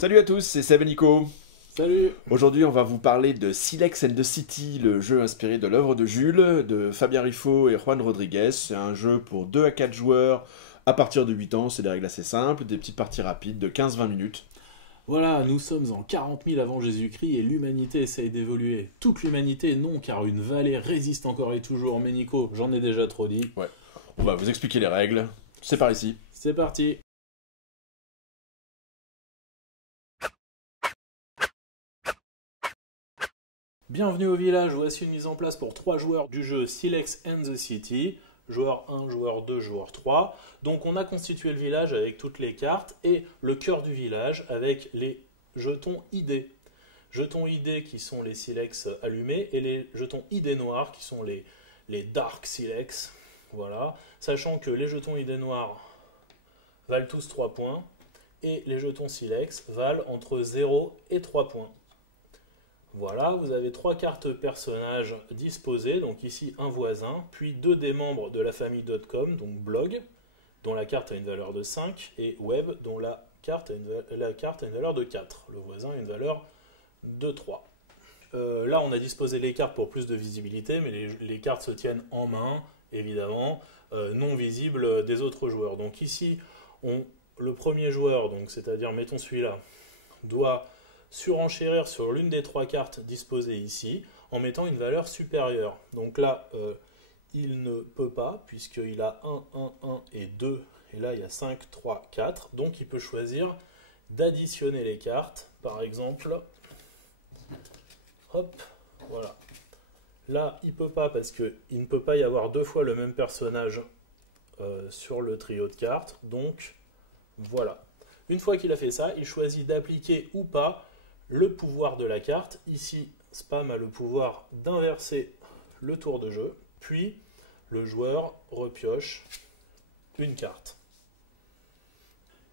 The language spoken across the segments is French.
Salut à tous, c'est Seb et Nico. Salut. Aujourd'hui, on va vous parler de Silex and the City, le jeu inspiré de l'œuvre de Jules, de Fabien Rifo et Juan Rodriguez. C'est un jeu pour 2 à 4 joueurs à partir de 8 ans, c'est des règles assez simples, des petites parties rapides de 15-20 minutes. Voilà, nous sommes en 40 000 avant Jésus-Christ et l'humanité essaye d'évoluer. Toute l'humanité, non, car une vallée résiste encore et toujours. Mais Nico, j'en ai déjà trop dit. Ouais, on va vous expliquer les règles. C'est par ici. C'est parti. Bienvenue au village, voici une mise en place pour 3 joueurs du jeu Silex and the City. Joueur 1, joueur 2, joueur 3. Donc on a constitué le village avec toutes les cartes et le cœur du village avec les jetons ID. Jetons ID qui sont les Silex allumés et les jetons ID noirs qui sont les Dark Silex. Voilà. Sachant que les jetons ID noirs valent tous 3 points et les jetons Silex valent entre 0 et 3 points. Voilà, vous avez 3 cartes personnages disposées, donc ici un voisin, puis 2 des membres de la famille .com, donc blog, dont la carte a une valeur de 5, et web, dont la carte a une valeur de 4. Le voisin a une valeur de 3. Là, on a disposé les cartes pour plus de visibilité, mais les cartes se tiennent en main, évidemment, non visibles des autres joueurs. Donc ici, le premier joueur, c'est-à-dire, mettons celui-là, doit surenchérir sur l'une des 3 cartes disposées ici en mettant une valeur supérieure. Donc là, il ne peut pas puisqu'il a 1, 1, 1 et 2. Et là, il y a 5, 3, 4. Donc il peut choisir d'additionner les cartes. Par exemple, hop, voilà. Là, il ne peut pas parce qu'il ne peut pas y avoir 2 fois le même personnage sur le trio de cartes. Donc, voilà. Une fois qu'il a fait ça, il choisit d'appliquer ou pas le pouvoir de la carte. Ici, Spam a le pouvoir d'inverser le tour de jeu, puis le joueur repioche une carte.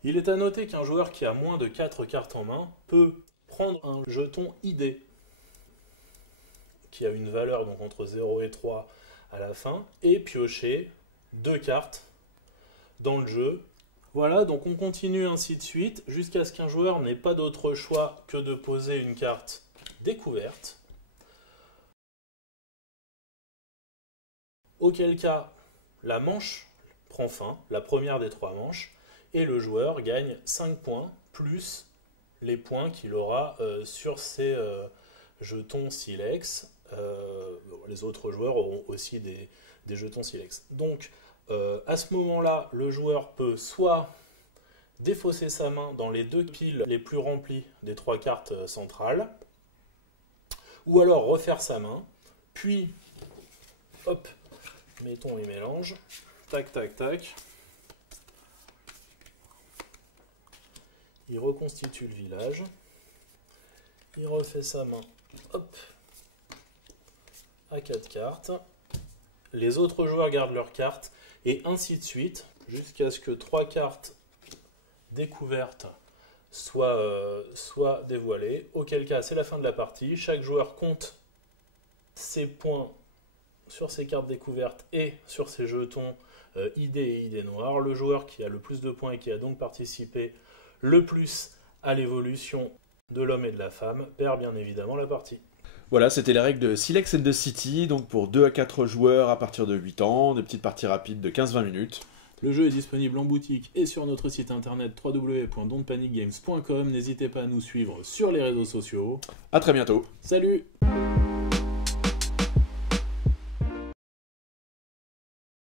Il est à noter qu'un joueur qui a moins de 4 cartes en main peut prendre un jeton ID, qui a une valeur donc entre 0 et 3 à la fin, et piocher 2 cartes dans le jeu. Voilà, donc on continue ainsi de suite jusqu'à ce qu'un joueur n'ait pas d'autre choix que de poser une carte découverte. Auquel cas, la manche prend fin, la première des 3 manches, et le joueur gagne 5 points plus les points qu'il aura sur ses jetons Silex. Les autres joueurs auront aussi des jetons Silex. Donc, à ce moment-là, le joueur peut soit défausser sa main dans les 2 piles les plus remplies des 3 cartes centrales, ou alors refaire sa main, puis, hop, mettons les mélanges, tac, tac, tac, il reconstitue le village, il refait sa main, hop, à 4 cartes, les autres joueurs gardent leurs cartes, et ainsi de suite, jusqu'à ce que 3 cartes découvertes soient dévoilées. Auquel cas, c'est la fin de la partie. Chaque joueur compte ses points sur ses cartes découvertes et sur ses jetons ID et ID noirs. Le joueur qui a le plus de points et qui a donc participé le plus à l'évolution de l'homme et de la femme perd bien évidemment la partie. Voilà, c'était les règles de Silex and the City, donc pour 2 à 4 joueurs à partir de 8 ans, des petites parties rapides de 15-20 minutes. Le jeu est disponible en boutique et sur notre site internet www.don'tpanicgames.com. N'hésitez pas à nous suivre sur les réseaux sociaux. À très bientôt. Salut!